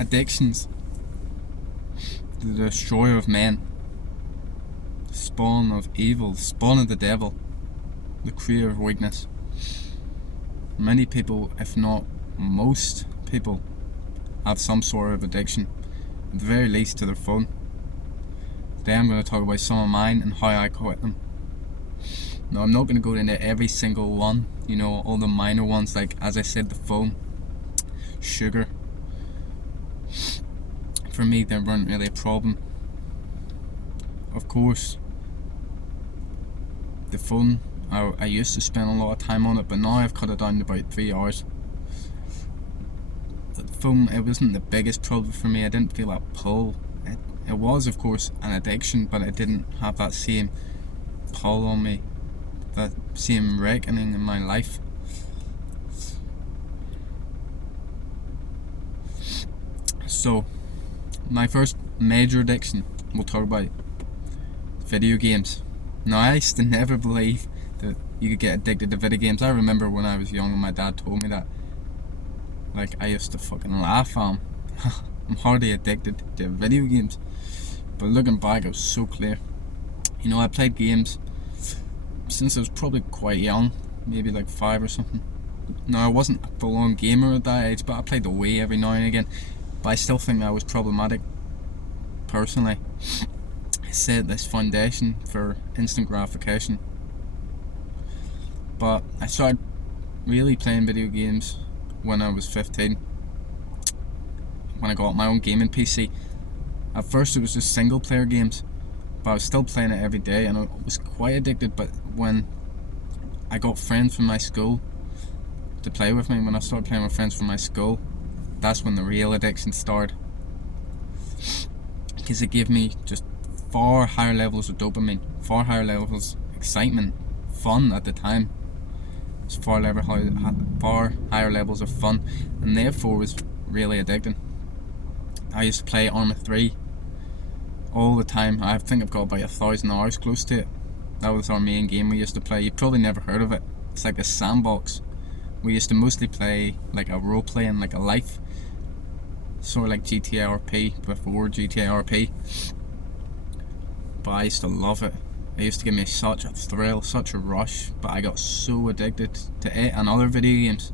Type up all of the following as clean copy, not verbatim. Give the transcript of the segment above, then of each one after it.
Addictions, the destroyer of men, the spawn of evil, the spawn of the devil, the creator of weakness. Many people, if not most people, have some sort of addiction, at the very least to their phone. Today I'm going to talk about some of mine and how I quit them. Now, I'm not going to go into every single one, all the minor ones, like, as I said, the phone, sugar. For me, they weren't really a problem. Of course, the phone, I used to spend a lot of time on it, but now I've cut it down to about 3 hours. The phone, it wasn't the biggest problem for me. I didn't feel that pull. It was, of course, an addiction, but it didn't have that same pull on me, that same reckoning in my life. So, my first major addiction, we'll talk about video games. Now, I used to never believe that you could get addicted to video games. I remember when I was young and my dad told me that. Like, I used to fucking laugh at him. I'm hardly addicted to video games. But looking back, it was so clear. I played games since I was probably quite young, maybe like 5 or something. Now, I wasn't a full-on gamer at that age, but I played the Wii every now and again. But I still think that was problematic. Personally, I set this foundation for instant gratification. But I started really playing video games when I was 15. When I got my own gaming PC. At first it was just single player games, but I was still playing it every day and I was quite addicted. But when I got friends from my school to play with me, when I started playing with friends from my school, that's when the real addiction started. Because it gave me just far higher levels of dopamine, far higher levels of excitement, fun at the time. It was far higher levels of fun, and therefore was really addicting. I used to play Arma 3 all the time. I think I've got about 1,000 hours close to it. That was our main game we used to play. You've probably never heard of it. It's like a sandbox. We used to mostly play like a role play and like a life, sort of like GTA RP before GTA RP. But I used to love it. It used to give me such a thrill, such a rush. But I got so addicted to it and other video games.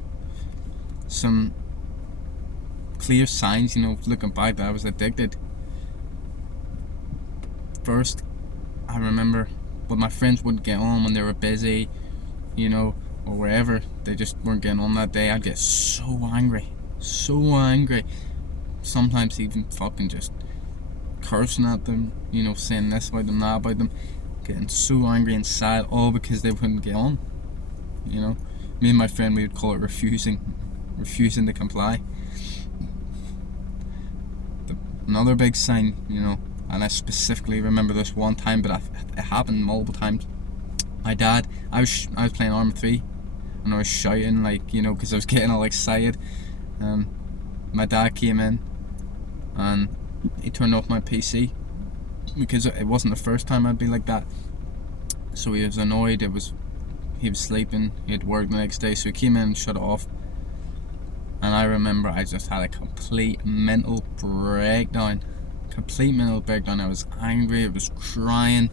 Some clear signs, looking back, that I was addicted. First, I remember when my friends wouldn't get on when they were busy, or wherever, they just weren't getting on that day. I'd get so angry. Sometimes even fucking just cursing at them, saying this about them, that about them, getting so angry and sad, all because they wouldn't get on. Me and my friend, we would call it refusing to comply. Another big sign, and I specifically remember this one time, but it happened multiple times. My dad, I was playing Arma 3, and I was shouting, because I was getting all excited. My dad came in, and he turned off my PC, because it wasn't the first time I'd be like that. So he was annoyed. He was sleeping, he had work the next day, so he came in and shut it off. And I remember I just had a complete mental breakdown. I was angry, I was crying.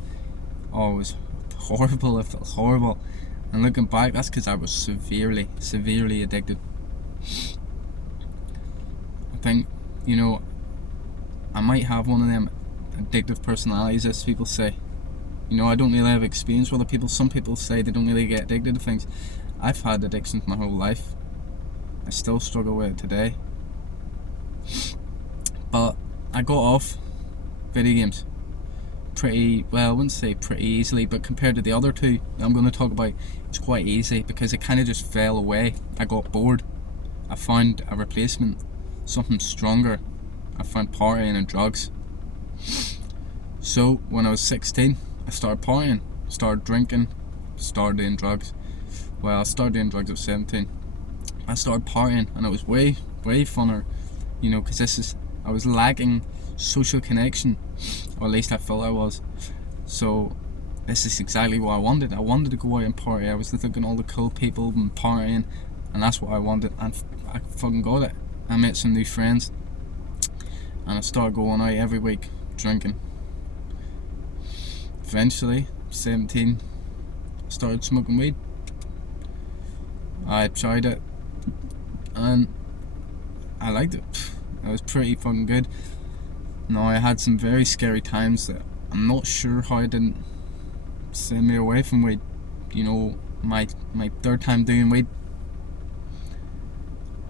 Oh, it was horrible, it felt horrible. And looking back, that's because I was severely addicted. I think, I might have one of them addictive personalities, as people say. I don't really have experience with other people. Some people say they don't really get addicted to things. I've had addictions my whole life. I still struggle with it today. But I got off video games I wouldn't say pretty easily, but compared to the other two I'm going to talk about, it's quite easy because it kind of just fell away. I got bored. I found a replacement, something stronger. I found partying and drugs. So when I was 16, I started partying, started drinking, started doing drugs. Well, I started doing drugs at 17. I started partying, and it was way funner, because I was lacking social connection, or at least I felt I was. So this is exactly what I wanted. I wanted to go out and party. I was looking at all the cool people and partying, and that's what I wanted, and I fucking got it. I met some new friends. and I started going out every week drinking. Eventually, 17, I started smoking weed. I tried it and I liked it. It was pretty fucking good. Now, I had some very scary times that I'm not sure how it didn't send me away from weed. You know, my third time doing weed,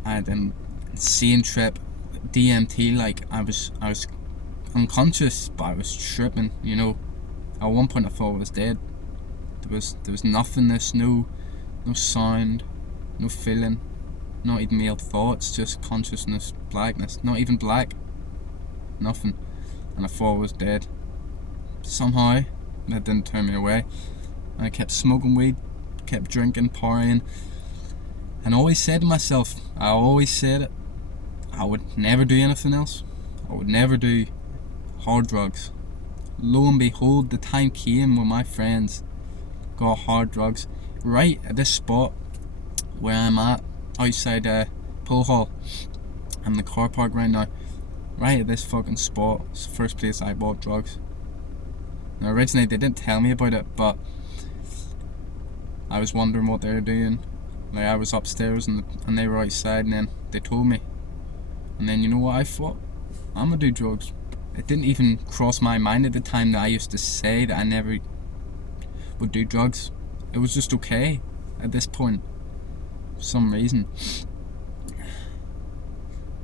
I had an insane trip, DMT. Like, I was unconscious, but I was tripping. You know, at one point I thought I was dead. There was nothingness, no sound, no feeling, not even real thoughts, just consciousness, blackness. Not even black, nothing. And I thought I was dead. Somehow that didn't turn me away. I kept smoking weed, kept drinking, partying, and always said to myself, I always said it, I would never do anything else. I would never do hard drugs. Lo and behold, the time came when my friends got hard drugs right at this spot where I'm at, outside Pool Hall. I'm in the car park right now. Right at this fucking spot. It's the first place I bought drugs. Now, originally they didn't tell me about it, but I was wondering what they were doing. Like, I was upstairs and they were outside, and then they told me. And then, you know what I thought? I'm gonna do drugs. It didn't even cross my mind at the time that I used to say that I never would do drugs. It was just okay at this point, for some reason.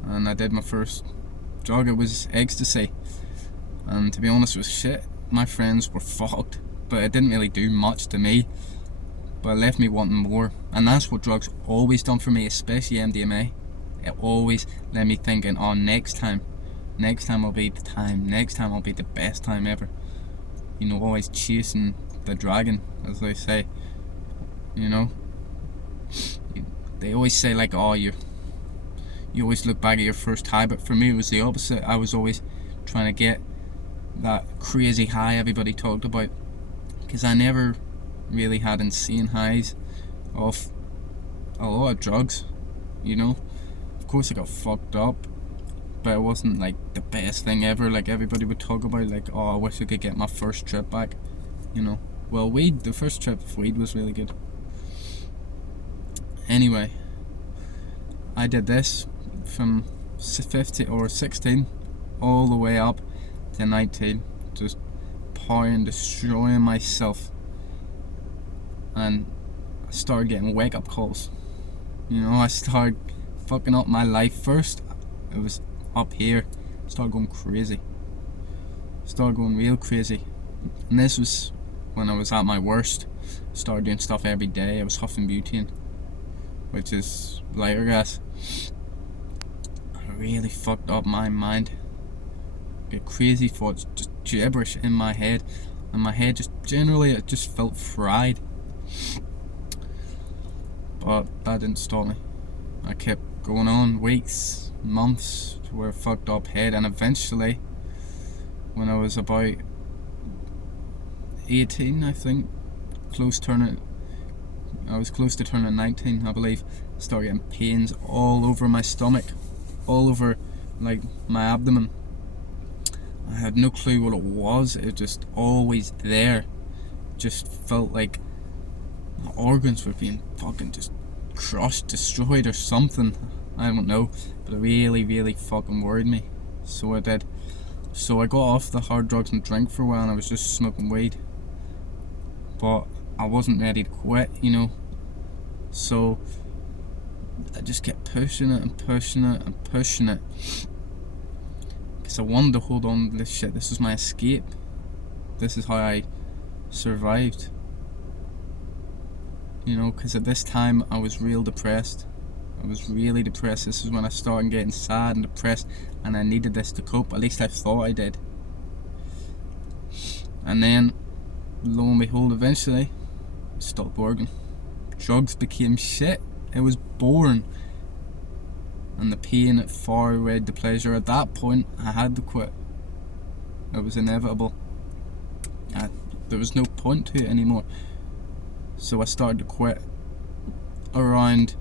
And I did my first drug. It was ecstasy. And to be honest, it was shit. My friends were fucked, but it didn't really do much to me. But it left me wanting more. And that's what drugs always done for me, especially MDMA. It always left me thinking, oh, next time will be the time. Next time will be the best time ever. You know, always chasing the dragon, as they say. You know, they always say, like, oh, you always look back at your first high, but for me it was the opposite. I was always trying to get that crazy high everybody talked about, because I never really had insane highs of a lot of drugs, you know. Of course I got fucked up, but it wasn't like the best thing ever, like everybody would talk about, like, oh, I wish I could get my first trip back, you know. Well, the first trip of weed was really good. Anyway, I did this from 16 all the way up to 19, just partying, destroying myself. And I started getting wake up calls. You know, I started fucking up my life. First, it was up here. I started going crazy. Started going real crazy. And this was when I was at my worst. I started doing stuff every day. I was huffing butane, which is lighter gas. I really fucked up my mind. Get crazy thoughts, just gibberish in my head. And my head it just felt fried. But that didn't stop me. I kept going on weeks, months, with a fucked up head, and eventually, when I was about 18, I think, I was close to turning 19, I believe, I started getting pains all over my stomach, all over, like, my abdomen. I had no clue what it was. It was just always there. Just felt like my organs were being fucking just crushed, destroyed or something. I don't know, but it really, really fucking worried me. So I did. So I got off the hard drugs and drink for a while, and I was just smoking weed. But I wasn't ready to quit, you know. So I just kept pushing it and pushing it and pushing it. Because I wanted to hold on to this shit. This was my escape. This is how I survived. You know, because at this time I was real depressed. I was really depressed. This is when I started getting sad and depressed, and I needed this to cope. At least I thought I did. And then, lo and behold, eventually, it stopped working. Drugs became shit. It was boring. And the pain, it far outweighed the pleasure. At that point, I had to quit. It was inevitable. There was no point to it anymore. So I started to quit around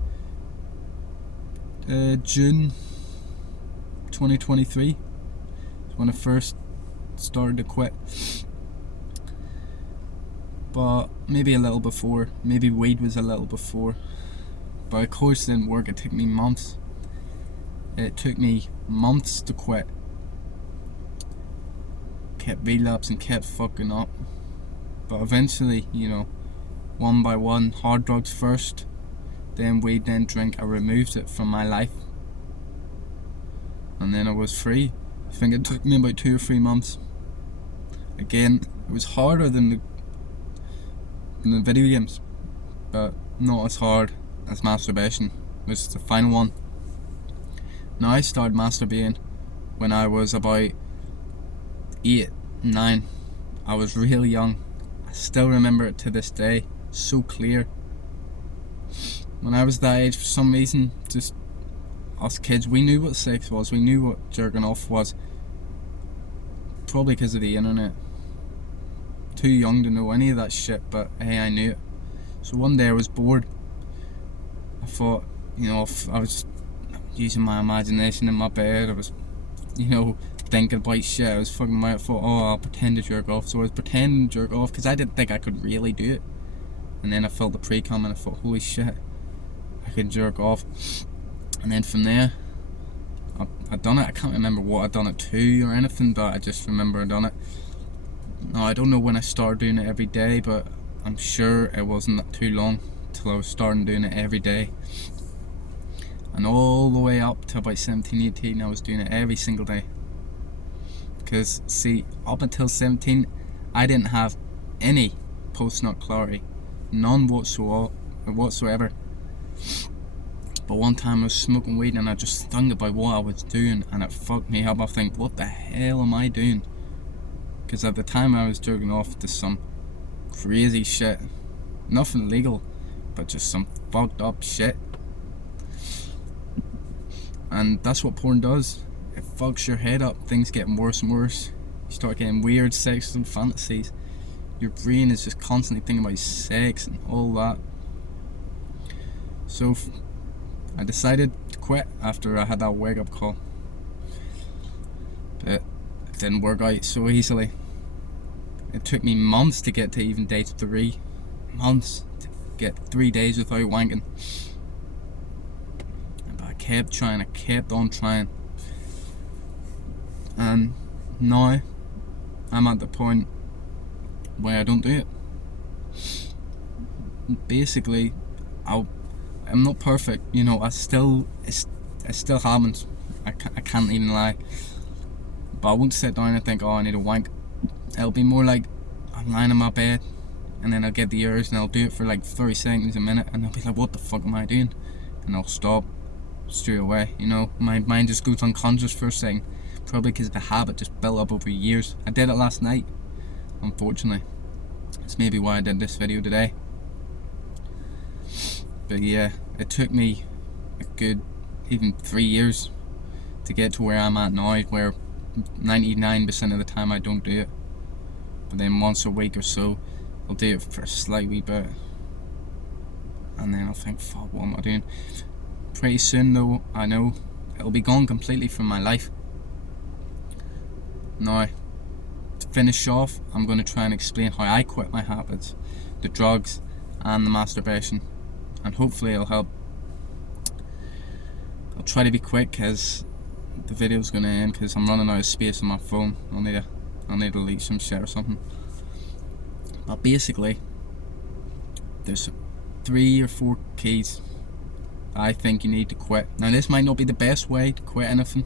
June 2023. when I first started to quit. But maybe a little before, maybe weed was a little before. But of course it didn't work. It took me months. It took me months to quit. Kept relapsing, kept fucking up. But eventually, one by one, hard drugs first, then weed, then drink, I removed it from my life. And then I was free. I think it took me about 2 or 3 months. Again, it was harder than the video games, but not as hard as masturbation, which is the final one. Now, I started masturbating when I was about 8, 9. I was really young. I still remember it to this day, so clear. When I was that age, for some reason, just us kids, we knew what sex was, we knew what jerking off was. Probably because of the internet. Too young to know any of that shit, but hey, I knew it. So one day I was bored. I thought, I was using my imagination in my bed. I was, thinking about shit. I was fucking around. I thought, I'll pretend to jerk off. So I was pretending to jerk off because I didn't think I could really do it. And then I felt the pre-cum and I thought, holy shit, I can jerk off. And then from there, I done it. I can't remember what I done it to or anything, but I just remember I done it. Now, I don't know when I started doing it every day, but I'm sure it wasn't that too long till I was starting doing it every day. And all the way up to about 17, 18, I was doing it every single day. Because, see, up until 17, I didn't have any post-nut clarity. None whatsoever. But one time I was smoking weed and I just thought about what I was doing and it fucked me up. I think, what the hell am I doing? Because at the time I was jerking off to some crazy shit. Nothing legal, but just some fucked up shit. And that's what porn does. It fucks your head up. Things getting worse and worse. You start getting weird sexual fantasies. Your brain is just constantly thinking about sex and all that. So I decided to quit after I had that wake up call. But it didn't work out so easily. It took me months to get to even day 3. Months to get 3 days without wanking. But I kept trying, I kept on trying. And now I'm at the point where I don't do it. Basically, I'm not perfect, it still happens. I can't even lie. But I won't sit down and think, I need a wank. It'll be more like I'm lying in my bed and then I'll get the urge and I'll do it for like 30 seconds, a minute, and I'll be like, what the fuck am I doing? And I'll stop straight away. My mind just goes unconscious for a second, probably because the habit just built up over years. I did it last night, unfortunately. That's maybe why I did this video today. But yeah, it took me a good even 3 years to get to where I'm at now, where 99% of the time I don't do it. But then once a week or so, I'll do it for a slight wee bit. And then I'll think, fuck, what am I doing? Pretty soon though, I know, it'll be gone completely from my life. Now, to finish off, I'm going to try and explain how I quit my habits, the drugs and the masturbation. And hopefully it'll help. I'll try to be quick because the video's going to end because I'm running out of space on my phone. I'll need to delete some shit or something. But basically, there's 3 or 4 keys I think you need to quit. Now this might not be the best way to quit anything.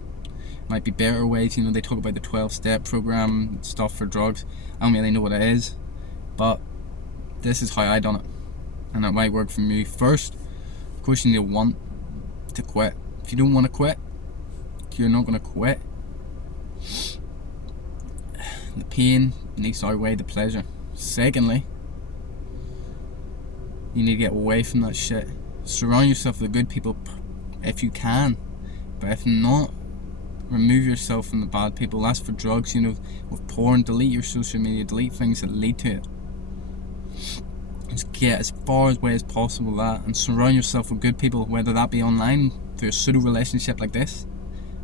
Might be better ways. They talk about the 12-step program stuff for drugs. I don't really know what it is, but this is how I done it, and it might work for me. First, of course, you need to want to quit. If you don't want to quit, you're not going to quit. The pain needs to outweigh the pleasure. Secondly, you need to get away from that shit. Surround yourself with good people if you can, but if not, remove yourself from the bad people. That's for drugs, with porn. Delete your social media, delete things that lead to it. Just get as far away as possible that, and surround yourself with good people, whether that be online through a pseudo relationship like this.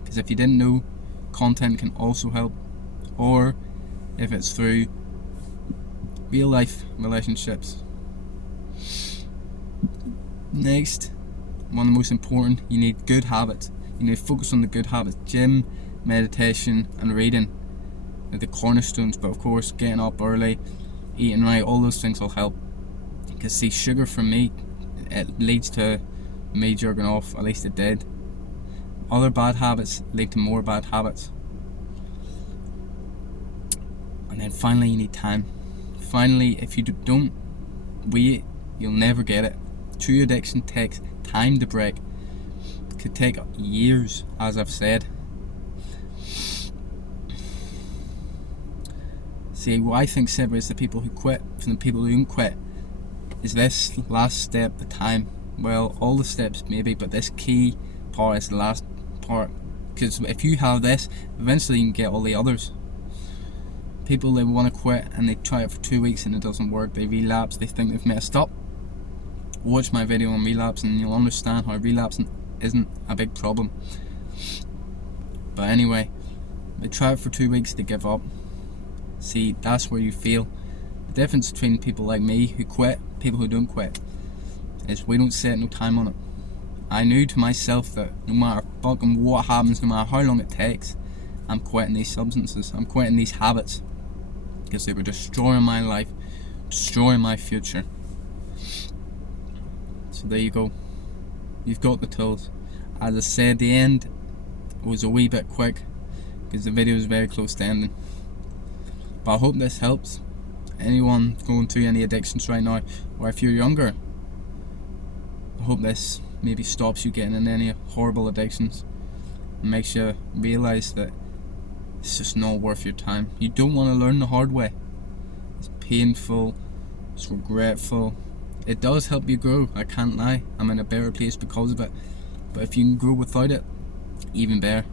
Because if you didn't know, content can also help, or if it's through real life relationships. Next, one of the most important, you need good habits. You need to focus on the good habits. Gym, meditation and reading are the cornerstones, but of course getting up early, eating right, all those things will help. Because see, sugar for me, it leads to me jerking off, at least it did. Other bad habits lead to more bad habits. And then finally, you need time. Finally, if you don't wait, you'll never get it. True addiction takes time to break. It could take years, as I've said. See, what I think separates the people who quit from the people who don't quit is this last step, the time. Well, all the steps maybe, but this key part is the last part. Because if you have this, eventually you can get all the others. People, they want to quit and they try it for 2 weeks and it doesn't work. They relapse, they think they've messed up. Watch my video on relapse and you'll understand how relapsing isn't a big problem. But anyway, they try it for 2 weeks, they give up. See, that's where you feel. The difference between people like me who quit, people who don't quit, is we don't set no time on it. I knew to myself that no matter fucking what happens, no matter how long it takes, I'm quitting these substances, I'm quitting these habits. Because they were destroying my life, destroying my future. So there you go. You've got the tools. As I said, the end was a wee bit quick because the video is very close to ending. But I hope this helps. Anyone going through any addictions right now, or if you're younger, I hope this maybe stops you getting in any horrible addictions and makes you realise that it's just not worth your time. You don't want to learn the hard way. It's painful, it's regretful. It does help you grow, I can't lie. I'm in a better place because of it. But if you can grow without it, even better.